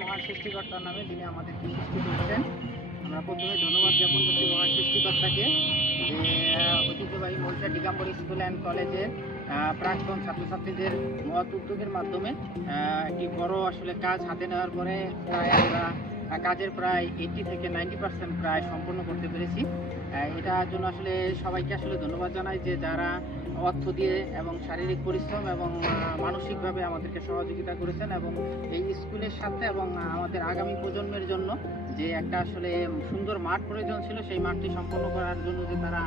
মহান সৃষ্টিকর্তার নামে, যিনি আমাদেরকে সৃষ্টি করেছেন। আমরা প্রথমে ধন্যবাদ জ্ঞাপন করছি মহান সৃষ্টিকর্তাকে, যে ঐতিহ্যবাহী মহিষা দিগম্বর স্কুল অ্যান্ড কলেজের প্রাক্তন ছাত্রছাত্রীদের মহৎ উদ্যোগের মাধ্যমে একটি বড় আসলে কাজ হাতে নেওয়ার পরে প্রায় আমরা কাজের প্রায় 80 থেকে 90% প্রায় সম্পূর্ণ করতে পেরেছি। এটার জন্য আসলে সবাইকে আসলে ধন্যবাদ জানাই, যে যারা অর্থ দিয়ে এবং শারীরিক পরিশ্রম এবং মানসিকভাবে আমাদেরকে সহযোগিতা করেছেন, এবং এই স্কুলের সাথে এবং আমাদের আগামী প্রজন্মের জন্য যে একটা আসলে সুন্দর মাঠ প্রয়োজন ছিল, সেই মাঠটি সম্পন্ন করার জন্য যে তারা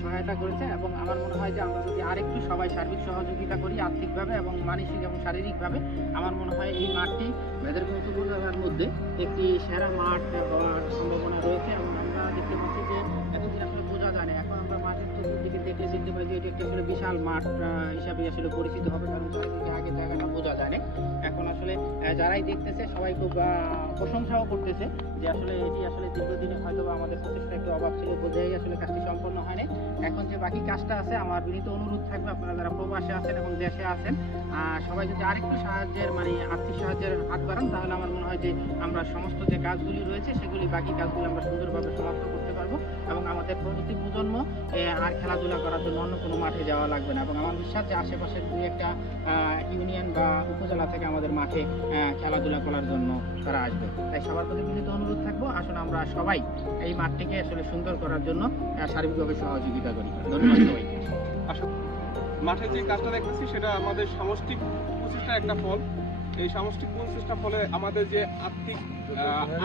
সহায়তা করেছে। এবং আমার মনে হয় যে আমরা যদি আরেকটু সবাই সার্বিক সহযোগিতা করি আর্থিকভাবে এবং মানসিক এবং শারীরিকভাবে, আমার মনে হয় এই মাঠটি মেহেরগঞ্জ উপজেলার মধ্যে একটি সেরা মাঠ হওয়ার সম্ভাবনা রয়েছে। এবং আমরা দেখতে পাচ্ছি যে এতদিন আসলে বোঝা যায় না, এখন আমরা মাঠের চতুর্দিকে দেখলে চিনতে পাই যে এটি একটি আসলে বিশাল মাঠ হিসাবে আসলে পরিচিত হবে, কারণ চারিদিকে আগে জায়গাটা বোঝা যায় না। এখন আসলে যারাই দেখতেছে সবাই খুব প্রশংসাও করতেছে, যে আসলে এটি আসলে দীর্ঘদিনে হয়তো আমাদের প্রচেষ্টা একটু অভাব ছিল, বোঝাই আসলে কাজটি সম্পন্ন হয়নি। এখন যে বাকি কাজটা আছে, আমার বিনীত অনুরোধ থাকবে আপনারা যারা প্রবাসে আছেন এবং দেশে আছেন, সবাই যদি আরেকটু সাহায্যের আর্থিক সাহায্যের হাত বাড়ান, তাহলে আমার মনে হয় যে আমরা সমস্ত যে কাজগুলি রয়েছে সেগুলি বাকি কাজগুলি আমরা সুন্দরভাবে সমাপ্ত করতে পারবো, এবং আমাদের পরবর্তী প্রজন্ম আর খেলাধুলা করার জন্য অন্য কোনো মাঠে যাওয়া লাগবে না। এবং আমার বিশ্বাস যে আশেপাশের দুই একটা ইউনিয়ন বা উপজেলা থেকে আমাদের মাঠে খেলাধুলা করার জন্য তারা আসবে। তাই সবার প্রতি বিনীত অনুরোধ থাকবো, আসলে আমরা সবাই এই মাঠটিকে আসলে সুন্দর করার জন্য সার্বিকভাবে সহযোগিতা করি। ধন্যবাদ সবাইকে। মাঠে যে কাজটা দেখতেছি সেটা আমাদের সামষ্টিক প্রচেষ্টার একটা ফল। এই সামষ্টিক প্রচেষ্টার ফলে আমাদের যে আর্থিক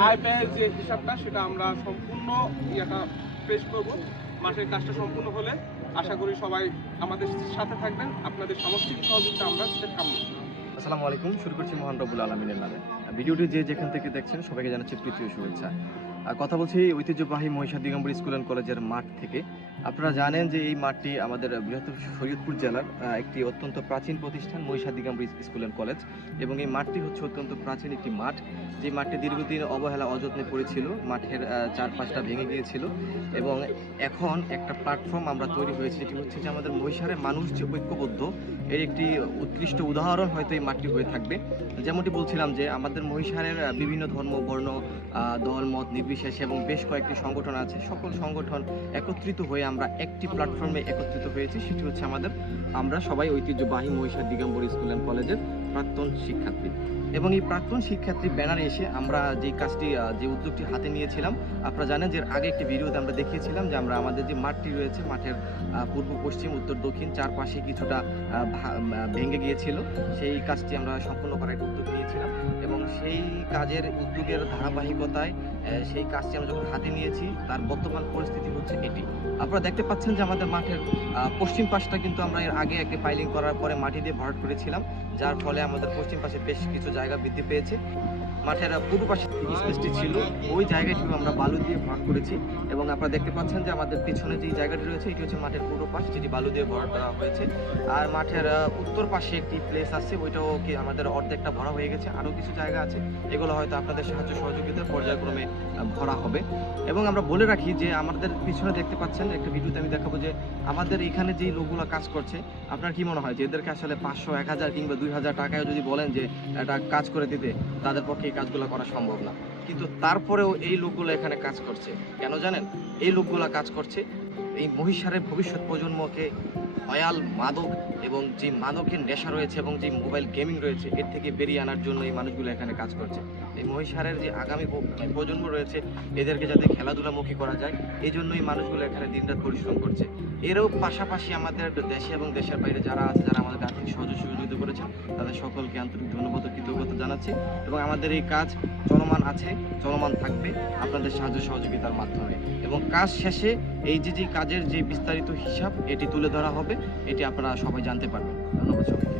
আয় ব্যয়ের যে হিসাবটা, সেটা আমরা সম্পূর্ণ পেশ করব। মাঠের কাজটা সম্পূর্ণ হলে আশা করি সবাই আমাদের সাথে থাকবেন। আপনাদের সামষ্টিক সহযোগিতা আমরা কাম্য। আসসালামু আলাইকুম। শুরু করছি মহান রব্বুল আলামিনের নামে। ভিডিওটি যে যেখান থেকে দেখছেন সবাইকে জানাচ্ছি প্রীতীয় শুভেচ্ছা। কথা বলছি ঐতিহ্যবাহী মহিষা দিগম্বর স্কুল অ্যান্ড কলেজের মাঠ থেকে। আপনারা জানেন যে এই মাঠটি আমাদের বৃহত্তর শরীয়তপুর জেলার একটি অত্যন্ত প্রাচীন প্রতিষ্ঠান মহিষা দিগম্বর স্কুল অ্যান্ড কলেজ, এবং এই মাঠটি হচ্ছে অত্যন্ত প্রাচীন একটি মাঠ, যে মাঠটি দীর্ঘদিন অবহেলা অযত্নে পড়েছিল, মাঠের চারপাশটা ভেঙে গিয়েছিল, এবং এখন একটা প্ল্যাটফর্ম আমরা তৈরি হয়েছে। এটি হচ্ছে যে আমাদের মহিষারের মানুষ যে ঐক্যবদ্ধ, এর একটি উৎকৃষ্ট উদাহরণ হয়তো এই মাঠটি হয়ে থাকবে। যেমনটি বলছিলাম যে আমাদের মহিষারের বিভিন্ন ধর্ম বর্ণ দল মত নির্বিশেষে এবং বেশ কয়েকটি সংগঠন আছে, সকল সংগঠন একত্রিত হয়ে আমরা একটি প্ল্যাটফর্মে একত্রিত হয়েছি। সেটি হচ্ছে আমরা সবাই ঐতিহ্যবাহী মহিষা দিগম্বর স্কুল অ্যান্ড কলেজের প্রাক্তন শিক্ষার্থী, এবং এই প্রাক্তন শিক্ষার্থী ব্যানারে এসে আমরা যে কাজটি যে উদ্যোগটি হাতে নিয়েছিলাম, আপনারা জানেন যে আগে একটি ভিডিওতে আমরা দেখিয়েছিলাম যে আমরা আমাদের যে মাঠটি রয়েছে, মাঠের পূর্ব পশ্চিম উত্তর দক্ষিণ চারপাশে কিছুটা ভেঙে গিয়েছিল, সেই কাজটি আমরা সম্পূর্ণ করার একটা উদ্যোগ নিয়েছিলাম, এবং সেই কাজের উদ্যোগের ধারাবাহিকতায় সেই কাজটি আমরা যখন হাতে নিয়েছি, তার বর্তমান পরিস্থিতি হচ্ছে এটি। আপনারা দেখতে পাচ্ছেন যে আমাদের মাঠের পশ্চিম পাশটা কিন্তু আমরা এর আগে একটি পাইলিং করার পরে মাটি দিয়ে ভরাট করেছিলাম, যার ফলে আমাদের পশ্চিম পাশে বেশ কিছু জায়গা বৃদ্ধি পেয়েছে। মাঠের পূর্ব পাশে স্পেসটি ছিল, ওই জায়গাটিও আমরা বালু দিয়ে ভরাট করেছি, এবং আপনারা দেখতে পাচ্ছেন যে আমাদের পিছনে যে জায়গাটি রয়েছে এটি হচ্ছে মাঠের পূর্ব পাশ, যেটি বালু দিয়ে ভরাট করা হয়েছে। আর মাঠের উত্তর পাশে একটি প্লেস আছে, ওইটাও কি আমাদের অর্ধেকটা ভরা হয়ে গেছে, আরও কিছু জায়গা আছে, এগুলো হয়তো আপনাদের সাহায্য সহযোগিতার পর্যায়ক্রমে ভরা হবে। এবং আমরা বলে রাখি যে আমাদের পিছনে দেখতে পাচ্ছেন একটা ভিডিওতে আমি দেখাবো যে আমাদের এখানে যেই লোকগুলো কাজ করছে, আপনার কি মনে হয় যে এদেরকে আসলে 500, 1000 কিংবা 2000 টাকায় যদি বলেন যে এটা কাজ করে দিতে, তাদের পক্ষে এই কাজগুলো করা সম্ভব না। কিন্তু তারপরেও এই লোকগুলো এখানে কাজ করছে। কেন জানেন? এই লোকগুলো কাজ করছে এই মহিষারের ভবিষ্যৎ প্রজন্মকে ভয়াল মাদক এবং যে মাদকের নেশা রয়েছে এবং যে মোবাইল গেমিং রয়েছে, এর থেকে বেরিয়ে আনার জন্য এই মানুষগুলো এখানে কাজ করছে। এই মহিষারের যে আগামী প্রজন্ম রয়েছে, এদেরকে যাতে খেলাধুলামুখী করা যায়, এই জন্য এই মানুষগুলো এখানে দিনরাত পরিশ্রম করছে। এরও পাশাপাশি আমাদের দেশে এবং দেশের বাইরে যারা আছে, যারা আমাদের আর্থিক সহযোগিতা করেছেন, তাদের সকলকে আন্তরিক ধন্যবাদ ও কৃতজ্ঞতা জানাচ্ছি। এবং আমাদের এই কাজ চলমান আছে, চলমান থাকবে আপনাদের সাহায্য সহযোগিতার মাধ্যমে, এবং কাজ শেষে এই যে কাজের যে বিস্তারিত হিসাব, এটি তুলে ধরা হবে, এটি আপনারা সবাই জানতে পারবেন। ধন্যবাদ সবাই।